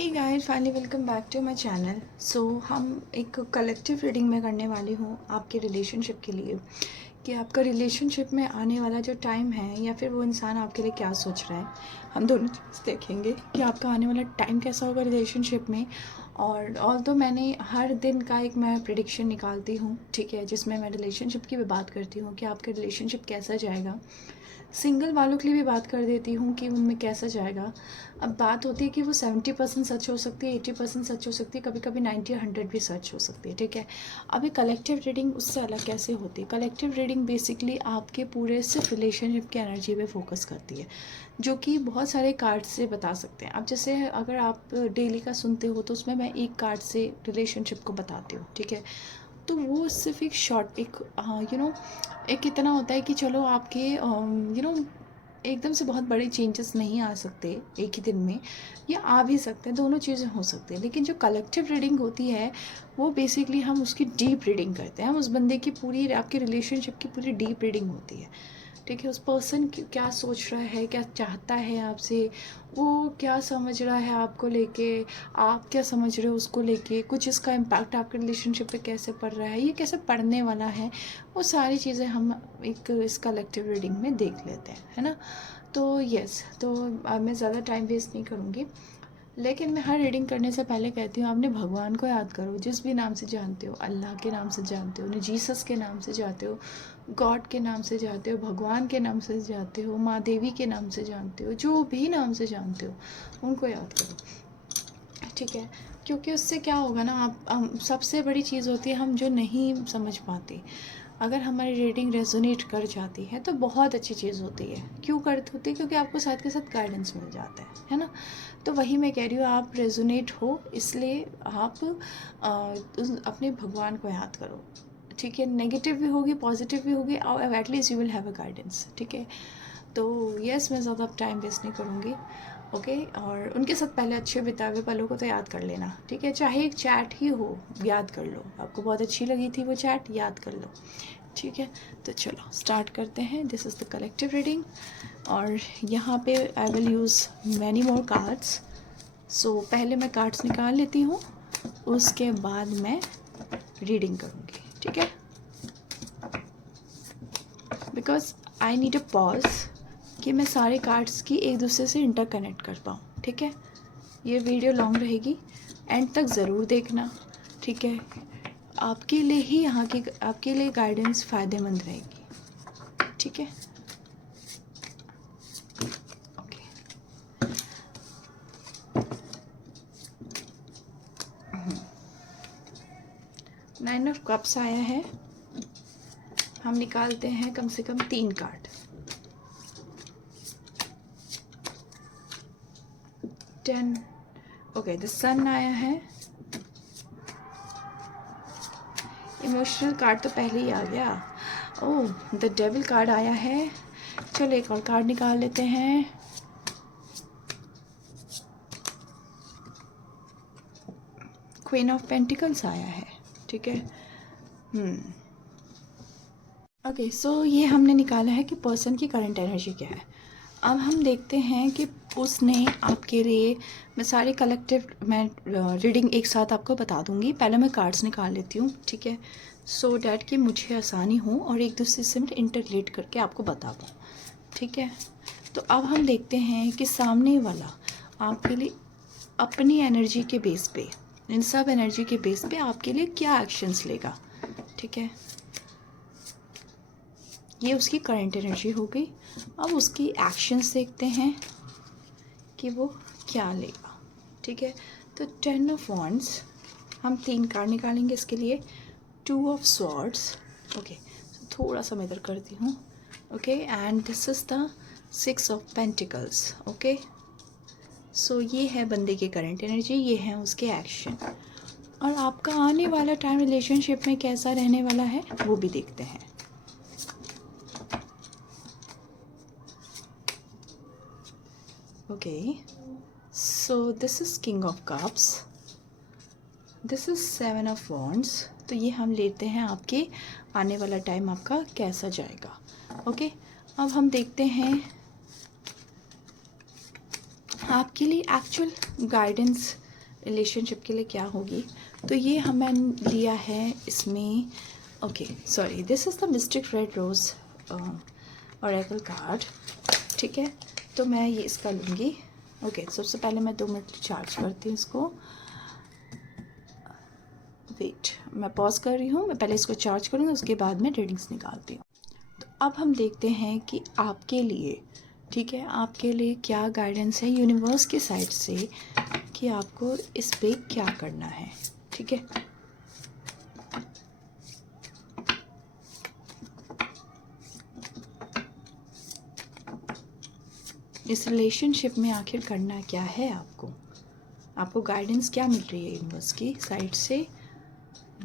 Hey guys, finally welcome back to my channel. So हम एक collective reading में करने वाली हूँ आपके रिलेशनशिप के लिए कि आपका रिलेशनशिप में आने वाला जो टाइम है या फिर वो इंसान आपके लिए क्या सोच रहा है। हम दोनों चीज़ देखेंगे कि आपका आने वाला टाइम कैसा होगा रिलेशनशिप में। और तो मैंने हर दिन का एक मैं प्रिडिक्शन निकालती हूँ, ठीक है, जिसमें मैं रिलेशनशिप की भी बात करती हूँ कि आपका रिलेशनशिप कैसा जाएगा। सिंगल वालों के लिए भी बात कर देती हूँ कि उनमें कैसा जाएगा। अब बात होती है कि वो 70% सच हो सकती है, 80% सच हो सकती है, कभी कभी 90 या 100 भी सच हो सकती है, ठीक है। अभी कलेक्टिव रीडिंग उससे अलग कैसे होती है? कलेक्टिव रीडिंग बेसिकली आपके पूरे सिर्फ रिलेशनशिप की एनर्जी पे फोकस करती है, जो कि बहुत सारे कार्ड से बता सकते हैं। अब जैसे अगर आप डेली का सुनते हो तो उसमें मैं एक कार्ड से रिलेशनशिप को बताती हूँ, ठीक है। तो वो सिर्फ एक शॉर्ट एक एक इतना होता है कि चलो आपके एकदम से बहुत बड़े चेंजेस नहीं आ सकते एक ही दिन में, या आ भी सकते हैं, दोनों चीज़ें हो सकती हैं। लेकिन जो कलेक्टिव रीडिंग होती है वो बेसिकली हम उसकी डीप रीडिंग करते हैं। हम उस बंदे की पूरी आपके रिलेशनशिप की पूरी डीप रीडिंग होती है, ठीक है। उस पर्सन क्या सोच रहा है, क्या चाहता है आपसे, वो क्या समझ रहा है आपको लेके, आप क्या समझ रहे हो उसको लेके, कुछ इसका इम्पैक्ट आपके रिलेशनशिप पे कैसे पड़ रहा है, ये कैसे पड़ने वाला है, वो सारी चीज़ें हम एक इस कलेक्टिव रीडिंग में देख लेते हैं, है ना। तो यस, तो अब मैं ज़्यादा टाइम वेस्ट नहीं करूँगी, लेकिन मैं हर रीडिंग करने से पहले कहती हूँ अपने भगवान को याद करो, जिस भी नाम से जानते हो, अल्लाह के नाम से जानते हो, उन्हें जीसस के नाम से जानते हो, गॉड के नाम से जानते हो, भगवान के नाम से जानते हो, माँ देवी के नाम से जानते हो, जो भी नाम से जानते हो उनको याद करो, ठीक है। क्योंकि उससे क्या होगा ना, आप सबसे बड़ी चीज़ होती है हम जो नहीं समझ पाते, अगर हमारी रीडिंग रेजोनेट कर जाती है तो बहुत अच्छी चीज़ होती है। क्यों करती होती है? क्योंकि आपको साथ के साथ गाइडेंस मिल जाता है ना। तो वही मैं कह रही हूँ, आप रेजोनेट हो इसलिए आप अपने भगवान को याद करो, ठीक है। नेगेटिव भी होगी, पॉजिटिव भी होगी, और at least you will have a guidance, ठीक है। तो यस, मैं ज़्यादा टाइम वेस्ट नहीं करूँगी, ओके। और उनके साथ पहले अच्छे बिताए हुए पलों को तो याद कर लेना, ठीक है। चाहे एक चैट ही हो, याद कर लो, आपको बहुत अच्छी लगी थी वो चैट, याद कर लो, ठीक है। तो चलो स्टार्ट करते हैं। This is the collective reading, और यहाँ पे I will use many more cards. So पहले मैं कार्ड्स निकाल लेती हूँ, उसके बाद मैं रीडिंग करूँगी, ठीक है। Because I need a pause कि मैं सारे कार्ड्स की एक दूसरे से इंटरकनेक्ट कर पाऊँ, ठीक है। ये वीडियो लॉन्ग रहेगी, एंड तक ज़रूर देखना, ठीक है। आपके लिए ही यहाँ की आपके लिए गाइडेंस फ़ायदेमंद रहेगी, ठीक है। ओके, नाइन ऑफ कप्स आया है। हम निकालते हैं कम से कम 3 कार्ड। 10, ओके, द सन आया है। इमोशनल कार्ड तो पहले ही आ गया। ओह, द डेविल कार्ड आया है। चलो एक और कार्ड निकाल लेते हैं। क्वीन ऑफ पेंटिकल्स आया है, ठीक है। ओके, सो ये हमने निकाला है कि पर्सन की करंट एनर्जी क्या है। अब हम देखते हैं कि उसने आपके लिए, मैं सारी कलेक्टिव मैं रीडिंग एक साथ आपको बता दूंगी। पहले मैं कार्ड्स निकाल लेती हूँ, ठीक है, सो डैट कि मुझे आसानी हो और एक दूसरे से मैं इंटरलेट करके आपको बता पाऊँ, ठीक है। तो अब हम देखते हैं कि सामने वाला आपके लिए अपनी एनर्जी के बेस पे, इन सब एनर्जी के बेस पे आपके लिए क्या एक्शंस लेगा, ठीक है। ये उसकी करंट एनर्जी हो गई। अब उसकी एक्शंस देखते हैं कि वो क्या लेगा, ठीक है। तो 10 ऑफ वॉन्ड्स, हम 3 कार्ड निकालेंगे इसके लिए। 2 ऑफ स्वॉर्ड्स, ओके, थोड़ा सा मैं इधर करती हूँ, okay, and this is the 6 of pentacles, okay. So ये है बंदे की करंट एनर्जी, ये है उसके एक्शन, और आपका आने वाला टाइम रिलेशनशिप में कैसा रहने वाला है वो भी देखते हैं। Okay, so this is King of Cups, this is 7 of Wands। तो ये हम लेते हैं आपके आने वाला टाइम आपका कैसा जाएगा, ओके। अब हम देखते हैं आपके लिए एक्चुअल गाइडेंस रिलेशनशिप के लिए क्या होगी। तो ये हमें लिया है इसमें, okay sorry, this is the mystic red rose oracle card, ठीक है। तो मैं ये इसका लूँगी। ओके, सबसे पहले मैं 2 मिनट चार्ज करती हूँ इसको। वेट, मैं पॉज कर रही हूँ, मैं पहले इसको चार्ज करूँगी, उसके बाद मैं रीडिंग्स निकालती हूँ। तो अब हम देखते हैं कि आपके लिए, ठीक है, आपके लिए क्या गाइडेंस है यूनिवर्स की साइड से कि आपको इस पे क्या करना है, ठीक है। इस रिलेशनशिप में आखिर करना क्या है आपको, आपको गाइडेंस क्या मिल रही है यूनिवर्स की साइड से।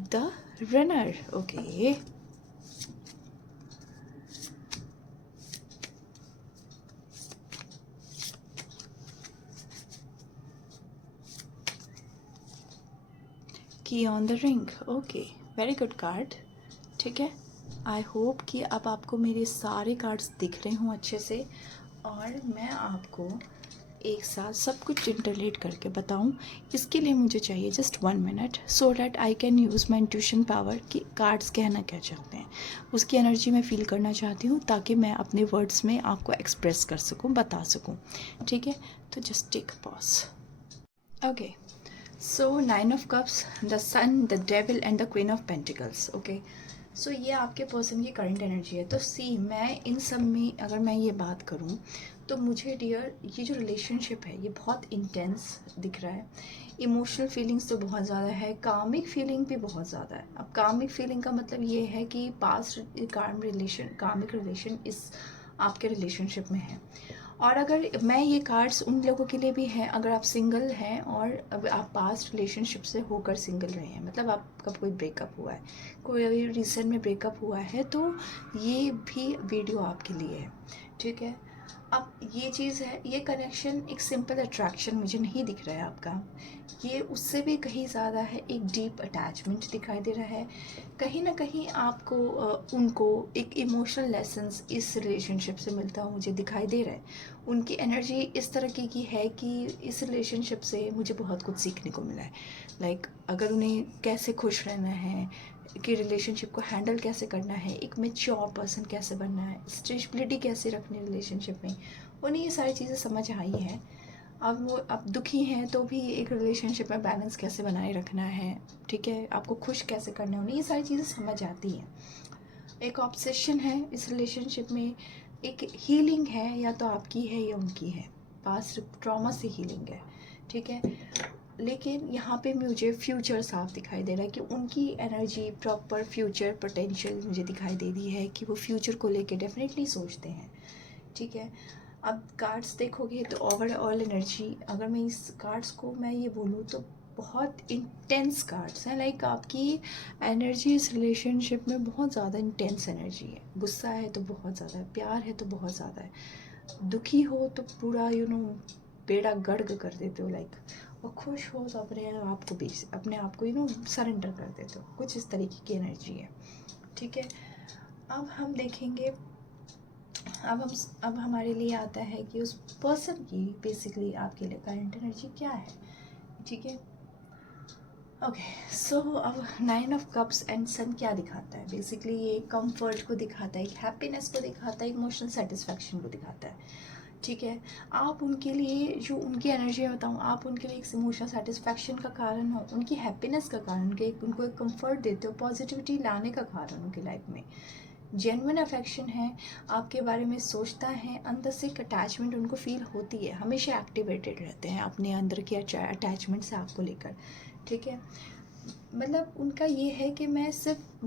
द रनर, ओके, की on the ring, okay, very good card, ठीक है। आई होप कि अब आपको मेरे सारे कार्ड्स दिख रहे हों अच्छे से, और मैं आपको एक साथ सब कुछ इंटरलेट करके बताऊं। इसके लिए मुझे चाहिए just 1 minute, so that I can use my intuition power कि कार्ड्स कहना क्या चाहते हैं, उसकी एनर्जी मैं फील करना चाहती हूँ, ताकि मैं अपने वर्ड्स में आपको एक्सप्रेस कर सकूँ, बता सकूँ, ठीक है। तो just take pause. Okay, so 9 of cups, the sun, the devil and the queen of pentacles, okay. So ये आपके पर्सन की करंट एनर्जी है। तो सी, मैं इन सब में अगर मैं ये बात करूँ तो मुझे डियर ये जो रिलेशनशिप है ये बहुत इंटेंस दिख रहा है। इमोशनल फीलिंग्स तो बहुत ज़्यादा है, कामिक फीलिंग भी बहुत ज़्यादा है। अब कामिक फीलिंग का मतलब ये है कि पास्ट कामिक रिलेशन इस आपके रिलेशनशिप में है। और अगर मैं ये कार्ड्स उन लोगों के लिए भी हैं अगर आप सिंगल हैं और अब आप पास्ट रिलेशनशिप से होकर सिंगल रहे हैं, मतलब आपका कोई ब्रेकअप हुआ है, कोई रिसेंट में ब्रेकअप हुआ है, तो ये भी वीडियो आपके लिए है, ठीक है। अब ये चीज़ है, ये कनेक्शन एक सिंपल अट्रैक्शन मुझे नहीं दिख रहा है आपका, ये उससे भी कहीं ज़्यादा है, एक डीप अटैचमेंट दिखाई दे रहा है। कहीं ना कहीं आपको उनको एक इमोशनल लेसन्स इस रिलेशनशिप से मिलता हुआ मुझे दिखाई दे रहा है। उनकी एनर्जी इस तरह की है कि इस रिलेशनशिप से मुझे बहुत कुछ सीखने को मिला है। लाइक अगर उन्हें कैसे खुश रहना है, कि रिलेशनशिप को हैंडल कैसे करना है, एक मैच्योर पर्सन कैसे बनना है, स्टेबिलिटी कैसे रखनी है रिलेशनशिप में, उन्हें ये सारी चीज़ें समझ आई हैं। अब वो अब दुखी हैं तो भी एक रिलेशनशिप में बैलेंस कैसे बनाए रखना है, ठीक है, आपको खुश कैसे करना है, उन्हें ये सारी चीज़ें समझ आती हैं। एक ऑब्सेशन है इस रिलेशनशिप में, एक हीलिंग है, या तो आपकी है या उनकी है, पास्ट ट्रॉमा से हीलिंग है, ठीक है। लेकिन यहाँ पे मुझे फ्यूचर साफ दिखाई दे रहा है कि उनकी एनर्जी प्रॉपर फ्यूचर पोटेंशियल मुझे दिखाई दे रही है कि वो फ्यूचर को लेके डेफिनेटली सोचते हैं, ठीक है। अब कार्ड्स देखोगे तो ओवरऑल एनर्जी, अगर मैं इस कार्ड्स को मैं ये बोलूँ तो बहुत इंटेंस कार्ड्स हैं। लाइक आपकी एनर्जी इस रिलेशनशिप में बहुत ज़्यादा इंटेंस एनर्जी है। गुस्सा है तो बहुत ज़्यादा है, प्यार है तो बहुत ज़्यादा है, दुखी हो तो पूरा बेड़ा गर्क कर देते हो लाइक, और खुश हो तो अपने आप को सरेंडर कर देते हो, कुछ इस तरीके की एनर्जी है, ठीक है। अब हम देखेंगे, अब हमारे लिए आता है कि उस पर्सन की बेसिकली आपके लिए करंट एनर्जी क्या है, ठीक है। ओके, सो अब 9 ऑफ कप्स एंड सन क्या दिखाता है, बेसिकली ये कंफर्ट को दिखाता है, एक हैप्पीनेस को दिखाता है, इमोशनल सेटिस्फैक्शन को दिखाता है, ठीक है। आप उनके लिए जो उनकी एनर्जी है बताऊँ, आप उनके लिए एक इमोशनल सेटिस्फैक्शन का कारण हो, उनकी हैप्पीनेस का कारण, उनको एक कंफर्ट देते हो, पॉजिटिविटी लाने का कारण उनकी लाइफ में, जेन्युइन अफेक्शन है, आपके बारे में सोचता है, अंदर से एक अटैचमेंट उनको फील होती है, हमेशा एक्टिवेटेड रहते हैं अपने अंदर के अटैचमेंट से आपको लेकर, ठीक है। मतलब उनका ये है कि मैं सिर्फ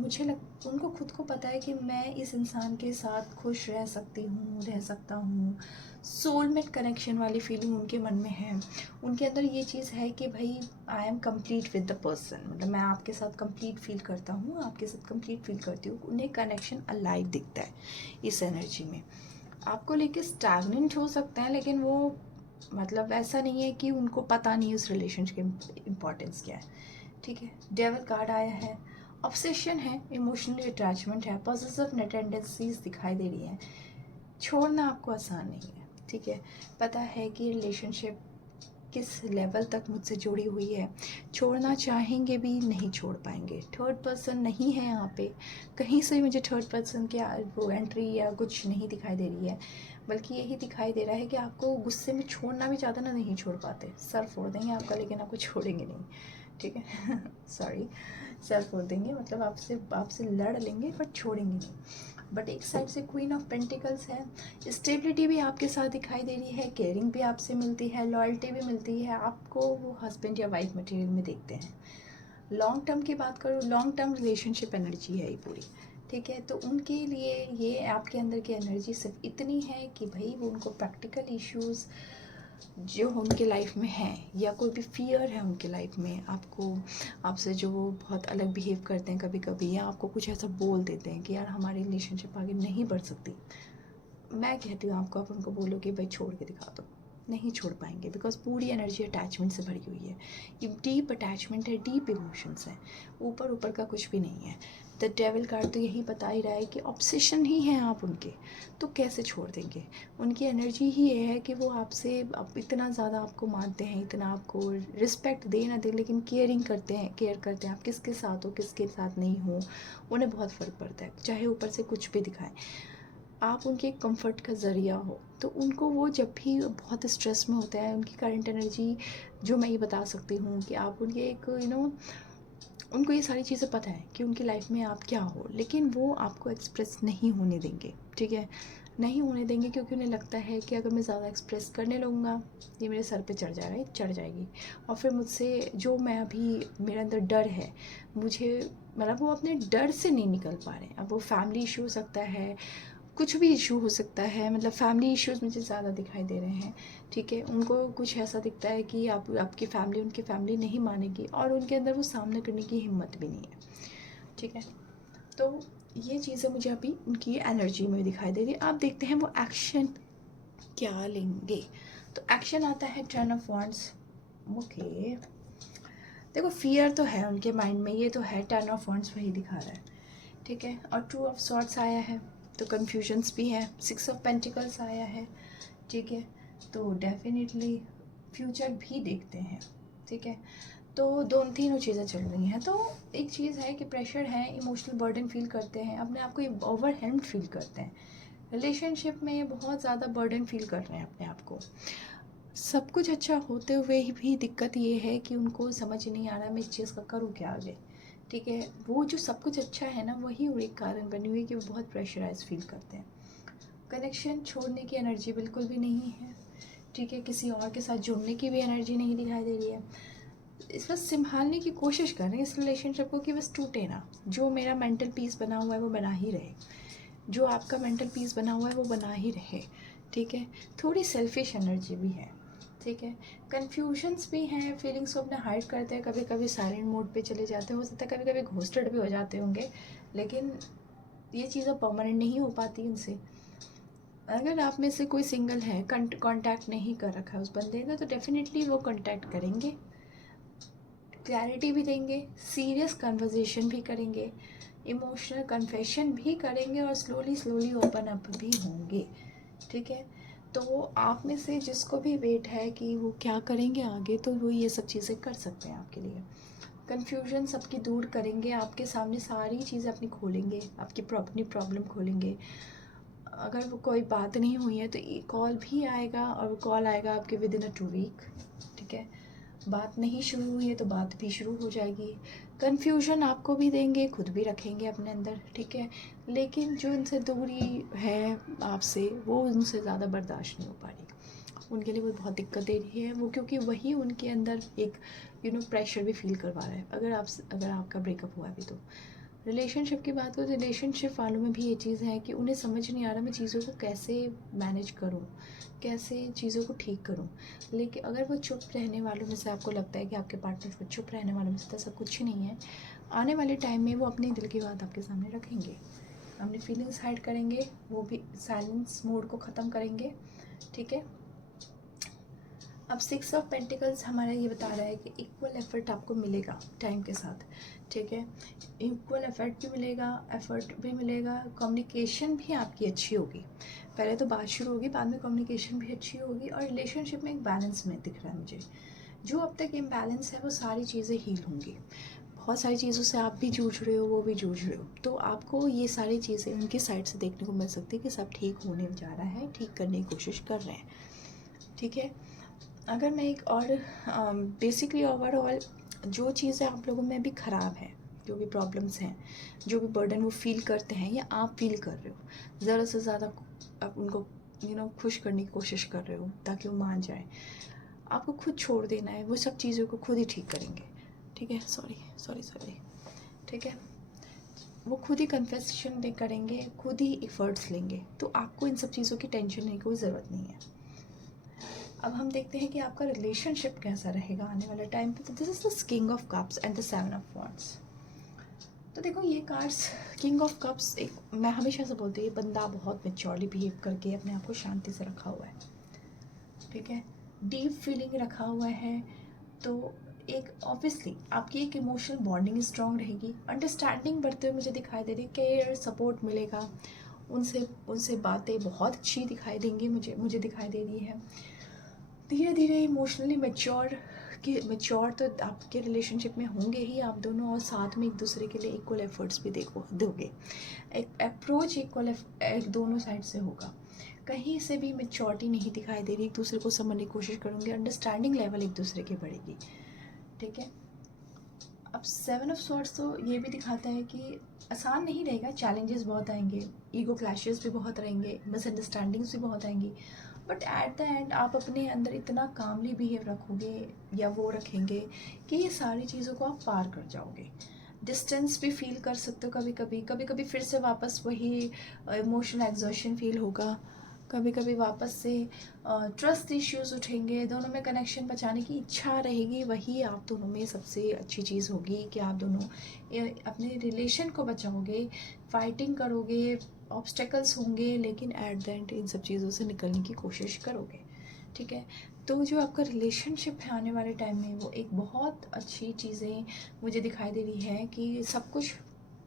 उनको खुद को पता है कि मैं इस इंसान के साथ खुश रह सकता हूँ, सोलमेट कनेक्शन वाली फीलिंग उनके मन में है। उनके अंदर ये चीज़ है कि भाई I am complete with the person, मतलब मैं आपके साथ कंप्लीट फील करता हूँ, आपके साथ कंप्लीट फील करती हूँ, उन्हें कनेक्शन अलाइव दिखता है इस एनर्जी में। आपको लेके स्टैग्नेंट हो सकते हैं, लेकिन वो मतलब ऐसा नहीं है कि उनको पता नहीं उस रिलेशनशिप की इम्पोर्टेंस क्या है, ठीक है। डेविल कार्ड आया है, ऑब्सेशन है, इमोशनली अटैचमेंट है, पॉजिटिव टेंडेंसीज दिखाई दे रही हैं, छोड़ना आपको आसान नहीं है, ठीक है। पता है कि रिलेशनशिप किस लेवल तक मुझसे जुड़ी हुई है, छोड़ना चाहेंगे भी नहीं छोड़ पाएंगे। थर्ड पर्सन नहीं है यहाँ पे, कहीं से मुझे थर्ड पर्सन की वो एंट्री या कुछ नहीं दिखाई दे रही है, बल्कि यही दिखाई दे रहा है कि आपको गुस्से में छोड़ना भी चाहता ना, नहीं छोड़ पाते, सर फोड़ देंगे आपका, लेकिन आपको छोड़ेंगे नहीं, ठीक है। सॉरी, सर फोड़ देंगे मतलब आपसे लड़ लेंगे बट छोड़ेंगे नहीं। बट एक साइड से क्वीन ऑफ पेंटिकल्स है, स्टेबिलिटी भी आपके साथ दिखाई दे रही है, केयरिंग भी आपसे मिलती है, लॉयल्टी भी मिलती है, आपको वो हस्बैंड या वाइफ मटेरियल में देखते हैं। लॉन्ग टर्म की बात करूँ, लॉन्ग टर्म रिलेशनशिप एनर्जी है ये पूरी, ठीक है। तो उनके लिए ये आपके अंदर की एनर्जी सिर्फ इतनी है कि भाई वो उनको प्रैक्टिकल इश्यूज़ जो उनके लाइफ में हैं, या कोई भी फियर है उनके लाइफ में, आपसे जो वो बहुत अलग बिहेव करते हैं कभी कभी, या आपको कुछ ऐसा बोल देते हैं कि यार हमारी रिलेशनशिप आगे नहीं बढ़ सकती, मैं कहती हूँ आपको, आप उनको बोलो कि भाई छोड़ के दिखा दो, नहीं छोड़ पाएंगे, बिकॉज पूरी एनर्जी अटैचमेंट से भरी हुई है। ये डीप अटैचमेंट है, डीप इमोशंस हैं, ऊपर ऊपर का कुछ भी नहीं है। द डेविल कार्ड तो यही बता ही रहा है कि ऑब्सेशन ही हैं आप उनके, तो कैसे छोड़ देंगे। उनकी एनर्जी ही ये है कि वो आपसे अब इतना ज़्यादा आपको मानते हैं, इतना आपको रिस्पेक्ट दे ना दे, लेकिन केयर करते हैं आप किसके साथ हो किसके साथ नहीं हो, उन्हें बहुत फ़र्क पड़ता है, चाहे ऊपर से कुछ भी दिखाएं, आप उनके कंफर्ट का ज़रिया हो। तो उनको वो जब भी बहुत स्ट्रेस में होता है, उनकी करंट एनर्जी जो मैं ये बता सकती हूँ कि आप उनके एक उनको ये सारी चीज़ें पता है कि उनकी लाइफ में आप क्या हो, लेकिन वो आपको एक्सप्रेस नहीं होने देंगे, ठीक है, नहीं होने देंगे, क्योंकि उन्हें लगता है कि अगर मैं ज़्यादा एक्सप्रेस करने लगूँगा ये मेरे सर पे चढ़ जाएगा, ये चढ़ जाएगी, और फिर मुझसे जो मैं अभी मेरे अंदर डर है, मुझे मतलब वो अपने डर से नहीं निकल पा रहे हैं। अब वो फैमिली इशू हो सकता है, कुछ भी इशू हो सकता है, मतलब फैमिली इश्यूज़ मुझे ज़्यादा दिखाई दे रहे हैं, ठीक है। उनको कुछ ऐसा दिखता है कि आपकी फैमिली उनकी फैमिली नहीं मानेगी, और उनके अंदर वो सामने करने की हिम्मत भी नहीं है, ठीक है। तो ये चीज़ें मुझे अभी उनकी एनर्जी में दिखाई दे रही है। आप देखते हैं वो एक्शन क्या लेंगे। तो एक्शन आता है 10 ऑफ वांड्स, ओके। देखो फियर तो है उनके माइंड में, ये तो है, 10 ऑफ वांड्स वही दिखा रहा है, ठीक है। और 2 ऑफ सॉर्ड्स आया है, तो कन्फ्यूजन्स भी है। 6 ऑफ पेंटिकल्स आया है, ठीक है। तो डेफिनेटली फ्यूचर भी देखते हैं, ठीक है। तो दोनों तीनों चीज़ें चल रही हैं। तो एक चीज़ है कि प्रेशर है, इमोशनल बर्डन फील करते हैं, अपने आप को ओवरहेल्म्ड फील करते हैं, रिलेशनशिप में बहुत ज़्यादा बर्डन फील कर रहे हैं अपने आप को। सब कुछ अच्छा होते हुए भी दिक्कत ये है कि उनको समझ नहीं आ रहा मैं इस चीज़ का करूँ क्या आगे, ठीक है। वो जो सब कुछ अच्छा है ना, वही एक कारण बनी हुई है कि वो बहुत प्रेशराइज फील करते हैं। कनेक्शन छोड़ने की एनर्जी बिल्कुल भी नहीं है, ठीक है। किसी और के साथ जुड़ने की भी एनर्जी नहीं दिखाई दे रही है। इस बस संभालने की कोशिश कर रहे हैं इस रिलेशनशिप को कि बस टूटे ना। जो मेरा मेंटल पीस बना हुआ है वो बना ही रहे, जो आपका मेंटल पीस बना हुआ है वो बना ही रहे, ठीक है। थोड़ी सेल्फिश एनर्जी भी है, ठीक है। कन्फ्यूजन्स भी हैं, फीलिंग्स को अपने हाइड करते हैं, कभी कभी साइलेंट मोड पे चले जाते हैं, हो सकता है कभी कभी घोस्टेड भी हो जाते होंगे, लेकिन ये चीज़ें परमानेंट नहीं हो पाती इनसे। अगर आप में से कोई सिंगल है, कांटेक्ट नहीं कर रखा है उस बंदे ने, तो डेफिनेटली वो कांटेक्ट करेंगे, क्लैरिटी भी देंगे, सीरियस कन्वर्जेशन भी करेंगे, इमोशनल कन्फेशन भी करेंगे, और स्लोली स्लोली ओपन अप भी होंगे, ठीक है। तो आप में से जिसको भी वेट है कि वो क्या करेंगे आगे, तो वो ये सब चीज़ें कर सकते हैं आपके लिए। कन्फ्यूजन सबकी दूर करेंगे, आपके सामने सारी चीज़ें अपनी खोलेंगे, आपकी अपनी प्रॉब्लम खोलेंगे। अगर वो कोई बात नहीं हुई है तो कॉल भी आएगा, और वो कॉल आएगा आपके विद इन अ 2 वीक, ठीक है। बात नहीं शुरू हुई है तो बात भी शुरू हो जाएगी। कन्फ्यूजन आपको भी देंगे, खुद भी रखेंगे अपने अंदर, ठीक है। लेकिन जो उनसे दूरी है आपसे, वो उनसे ज़्यादा बर्दाश्त नहीं हो पा रही, उनके लिए वो बहुत दिक्कत दे रही है वो, क्योंकि वही उनके अंदर एक प्रेशर भी फील करवा रहा है। अगर आपका ब्रेकअप हुआ अभी, तो रिलेशनशिप की बात हो, रिलेशनशिप वालों में भी ये चीज़ है कि उन्हें समझ नहीं आ रहा मैं चीज़ों को कैसे मैनेज करूँ, कैसे चीज़ों को ठीक करूँ। लेकिन अगर वो चुप रहने वालों में से आपको लगता है कि आपके पार्टनर को चुप रहने वालों में से ऐसा कुछ नहीं है, आने वाले टाइम में वो अपने दिल की बात आपके सामने रखेंगे, अपनी फीलिंग्स हाइड करेंगे, वो भी साइलेंस मोड को ख़त्म करेंगे, ठीक है। अब 6 ऑफ पेंटिकल्स हमारा ये बता रहा है कि इक्वल एफर्ट आपको मिलेगा टाइम के साथ, ठीक है। इक्वल एफर्ट भी मिलेगा, कम्युनिकेशन भी आपकी अच्छी होगी। पहले तो बात शुरू होगी, बाद में कम्युनिकेशन भी अच्छी होगी, और रिलेशनशिप में एक बैलेंस में दिख रहा है मुझे। जो अब तक इम्बैलेंस है वो सारी चीज़ें हील होंगी। बहुत सारी चीज़ों से आप भी जूझ रहे हो, वो भी जूझ रहे हो, तो आपको ये सारी चीज़ें उनकी साइड से देखने को मिल सकती है कि सब ठीक होने जा रहा है, ठीक करने की कोशिश कर रहे हैं, ठीक है। अगर मैं एक और बेसिकली ओवरऑल जो चीज़ें आप लोगों में भी ख़राब है, जो भी प्रॉब्लम्स हैं, जो भी बर्डन वो फील करते हैं या आप फील कर रहे हो, ज़्यादा से ज़्यादा आप उनको खुश करने की कोशिश कर रहे हो ताकि वो मान जाए। आपको खुद छोड़ देना है, वो सब चीज़ों को खुद ही ठीक करेंगे, ठीक है। सॉरी, ठीक है। वो खुद ही कन्फेशन दे करेंगे, खुद ही एफर्ट्स लेंगे, तो आपको इन सब चीज़ों की टेंशन लेने की कोई ज़रूरत नहीं है। अब हम देखते हैं कि आपका रिलेशनशिप कैसा रहेगा आने वाले टाइम पे। तो this is the king of cups and the 7 of wands. तो देखो ये कार्ड्स, किंग ऑफ कप्स, एक मैं हमेशा से बोलती हूँ ये बंदा बहुत मेच्योरली बिहेव करके अपने आप को शांति से रखा हुआ है, ठीक है, डीप फीलिंग रखा हुआ है। तो एक ऑब्वियसली आपकी एक इमोशनल बॉन्डिंग स्ट्रॉन्ग रहेगी, अंडरस्टैंडिंग बढ़ते हुए मुझे दिखाई दे रही है, केयर सपोर्ट मिलेगा, उनसे उनसे बातें बहुत अच्छी दिखाई देंगी, मुझे दिखाई दे रही है। धीरे धीरे इमोशनली मैच्योर तो आपके रिलेशनशिप में होंगे ही आप दोनों, और साथ में एक दूसरे के लिए इक्वल एफर्ट्स भी दोगे। एक अप्रोच इक्वल एक दोनों साइड से होगा, कहीं से भी मैच्योरिटी नहीं दिखाई दे रही, एक दूसरे को समझने की कोशिश करोगे, अंडरस्टैंडिंग लेवल एक दूसरे की बढ़ेगी, ठीक है। अब 7 ऑफ स्वॉर्ड्स तो ये भी दिखाता है कि आसान नहीं रहेगा, चैलेंजेस बहुत आएंगे, ईगो क्लैशेस भी बहुत रहेंगे, मिसअंडरस्टैंडिंग्स भी बहुत आएंगी, बट एट द एंड आप अपने अंदर इतना कामली बिहेव रखोगे या वो रखेंगे कि ये सारी चीज़ों को आप पार कर जाओगे। डिस्टेंस भी फील कर सकते हो कभी कभी फिर से वापस वही इमोशनल एग्जॉशन फील होगा, कभी कभी वापस से ट्रस्ट इश्यूज उठेंगे, दोनों में कनेक्शन बचाने की इच्छा रहेगी, वही आप दोनों में सबसे अच्छी चीज़ होगी कि आप दोनों अपने रिलेशन को बचाओगे, फाइटिंग करोगे, ऑब्स्टेकल्स होंगे, लेकिन एट द एंड इन सब चीज़ों से निकलने की कोशिश करोगे, ठीक है। तो जो आपका रिलेशनशिप है आने वाले टाइम में वो एक बहुत अच्छी चीज़ें मुझे दिखाई दे रही है कि सब कुछ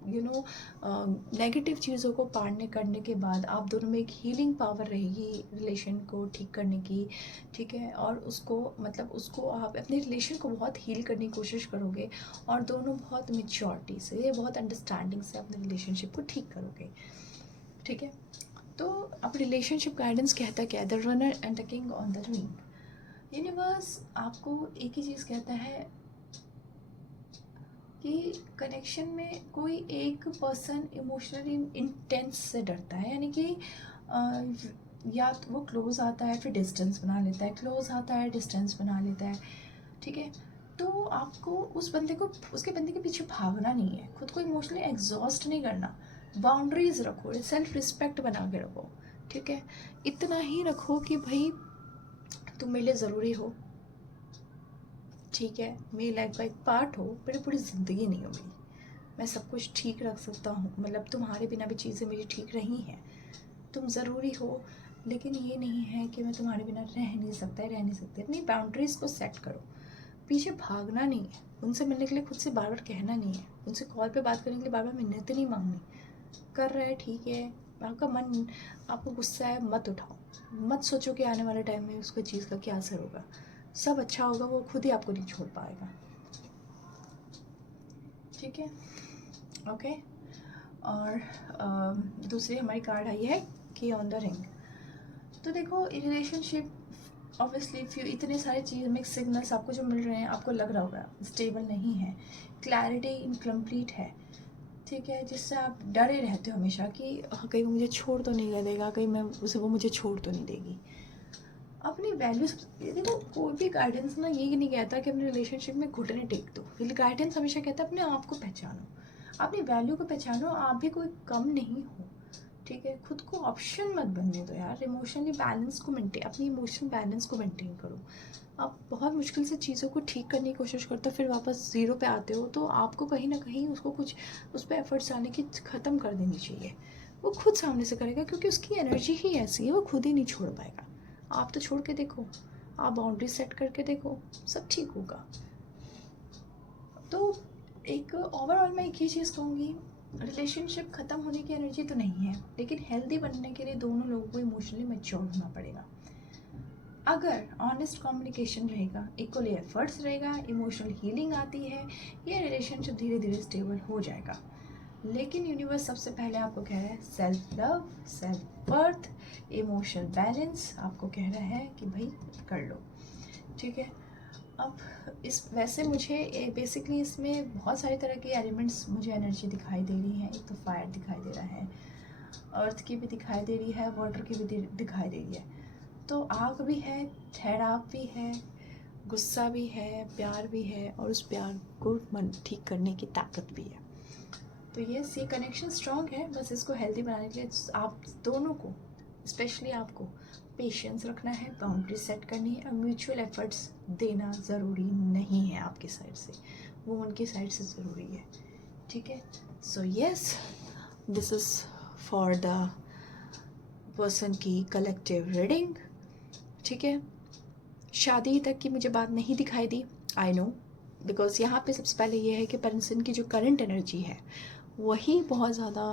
नेगेटिव चीज़ों को पारने करने के बाद आप दोनों में एक हीलिंग पावर रहेगी रिलेशन को ठीक करने की, ठीक है। और उसको आप अपने रिलेशन को बहुत हील करने की कोशिश करोगे, और दोनों बहुत मेच्योरिटी से, बहुत अंडरस्टैंडिंग से अपने रिलेशनशिप को ठीक करोगे, ठीक है। तो अब रिलेशनशिप गाइडेंस कहता क्या है, the runner and the king on the wing. Universe आपको एक ही चीज़ कहता है कि कनेक्शन में कोई एक पर्सन इमोशनली इंटेंस से डरता है, यानी कि या तो वो क्लोज आता है फिर डिस्टेंस बना लेता है, क्लोज आता है डिस्टेंस बना लेता है, ठीक है। तो आपको उसके बंदे के पीछे भागना नहीं है, खुद को इमोशनली एग्जॉस्ट नहीं करना, बाउंड्रीज रखो, सेल्फ रिस्पेक्ट बना के रखो, ठीक है। इतना ही रखो कि भाई तुम मेरे लिए ज़रूरी हो, ठीक है, मेरी लाइफ का एक पार्ट हो, मेरी पूरी ज़िंदगी नहीं होगी, मैं सब कुछ ठीक रख सकता हूँ, मतलब तुम्हारे बिना भी चीज़ें मेरी ठीक रही हैं, तुम ज़रूरी हो, लेकिन ये नहीं है कि मैं तुम्हारे बिना रह नहीं सकती। अपनी बाउंड्रीज़ को सेट करो, पीछे भागना नहीं है, उनसे मिलने के लिए खुद से बार बार कहना नहीं है, उनसे कॉल पे बात करने के लिए बार बार मिन्नतें नहीं मांगनी, कर रहा है ठीक है, आपका मन, आपको गुस्सा है मत उठाओ, मत सोचो कि आने वाले टाइम में उसको चीज़ का क्या असर होगा, सब अच्छा होगा, वो खुद ही आपको नहीं छोड़ पाएगा, ठीक है, ओके। और दूसरी हमारी कार्ड आई है की ऑन द रिंग। तो देखो रिलेशनशिप ऑब्वियसली इतने सारे चीज़ मिक्स सिग्नल्स आपको जो मिल रहे हैं, आपको लग रहा होगा स्टेबल नहीं है, क्लैरिटी इनकम्प्लीट है, ठीक है, जिससे आप डरे रहते हो हमेशा कि कहीं वो मुझे छोड़ तो नहीं देगा, कहीं वो मुझे छोड़ तो नहीं देगी। अपनी वैल्यूज देखो, कोई भी गाइडेंस ना ये नहीं कहता कि अपने रिलेशनशिप में घुटने टेक दो, गाइडेंस हमेशा कहता है अपने आप को पहचानो, अपनी वैल्यू को पहचानो, आप भी कोई कम नहीं हो, ठीक है। खुद को ऑप्शन मत बनने दो यार, इमोशनली बैलेंस को मेंटेन, अपनी इमोशनल बैलेंस को मेंटेन करो। आप बहुत मुश्किल से चीज़ों को ठीक करने की कोशिश करते हो, फिर वापस ज़ीरो पे आते हो, तो आपको कहीं ना कहीं उसको कुछ उस पर एफर्ट्स आने की ख़त्म कर देनी चाहिए, वो खुद सामने से करेगा, क्योंकि उसकी एनर्जी ही ऐसी है, वो खुद ही नहीं छोड़ पाएगा, आप तो छोड़ के देखो, आप बाउंड्री सेट करके देखो, सब ठीक होगा। तो एक ओवरऑल मैं एक ही चीज़ कहूँगी, रिलेशनशिप ख़त्म होने की एनर्जी तो नहीं है, लेकिन हेल्दी बनने के लिए दोनों लोगों को इमोशनली मैच्योर होना पड़ेगा। अगर ऑनेस्ट कम्युनिकेशन रहेगा, इक्वली एफर्ट्स रहेगा, इमोशनल हीलिंग आती है, ये रिलेशनशिप धीरे धीरे स्टेबल हो जाएगा। लेकिन यूनिवर्स सबसे पहले आपको कह रहा है self love, self worth, emotional balance आपको कह रहा है कि भाई कर लो, ठीक है। अब इस वैसे मुझे बेसिकली इसमें बहुत सारी तरह के एलिमेंट्स मुझे एनर्जी दिखाई दे रही है। एक तो फायर दिखाई दे रहा है, अर्थ की भी दिखाई दे रही है, वाटर की भी दिखाई दे रही है। तो आग भी है, ठहराव भी है, गुस्सा भी है, प्यार भी है, और उस प्यार को मन ठीक करने की ताकत भी है। तो ये कनेक्शन स्ट्रॉन्ग है, बस इसको हेल्दी बनाने के लिए आप दोनों को, स्पेशली आपको पेशेंस रखना है, बाउंड्री सेट करनी है, और म्यूचुअल एफर्ट्स देना ज़रूरी नहीं है आपकी साइड से, वो उनकी साइड से ज़रूरी है, ठीक है। So yes, this is for the person की कलेक्टिव रीडिंग, ठीक है। शादी तक की मुझे बात नहीं दिखाई दी, आई नो, बिकॉज यहाँ पे सबसे पहले ये है कि पर्सन की जो करंट एनर्जी है वही बहुत ज़्यादा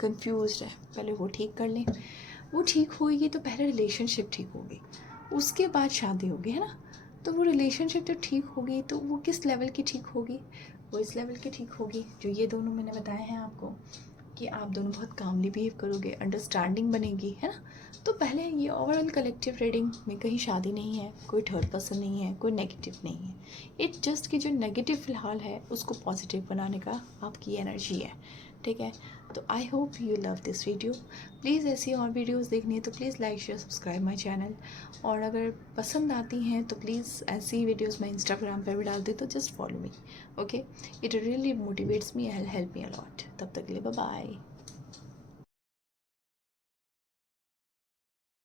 कंफ्यूज्ड है। पहले वो ठीक कर लें, वो ठीक होगी तो पहले रिलेशनशिप ठीक होगी, उसके बाद शादी होगी, है ना। तो वो रिलेशनशिप जब ठीक होगी तो वो किस लेवल की ठीक होगी, वो इस लेवल की ठीक होगी जो ये दोनों मैंने बताए हैं आपको, कि आप दोनों बहुत कामली बिहेव करोगे, अंडरस्टैंडिंग बनेगी, है ना। तो पहले ये ओवरऑल कलेक्टिव रीडिंग में कहीं शादी नहीं है, कोई थर्ड पर्सन नहीं है, कोई नेगेटिव नहीं है। इट जस्ट कि जो नेगेटिव फ़िलहाल है उसको पॉजिटिव बनाने का आपकी एनर्जी है, ठीक है। तो I hope you love this video. Please ऐसी और वीडियोस देखनी है तो please like share subscribe my channel, और अगर पसंद आती हैं तो प्लीज़ ऐसी वीडियोस मैं इंस्टाग्राम पे भी डाल दी, तो just follow me, okay. It really motivates me, help me a lot. तब तक के लिए बाय बाय।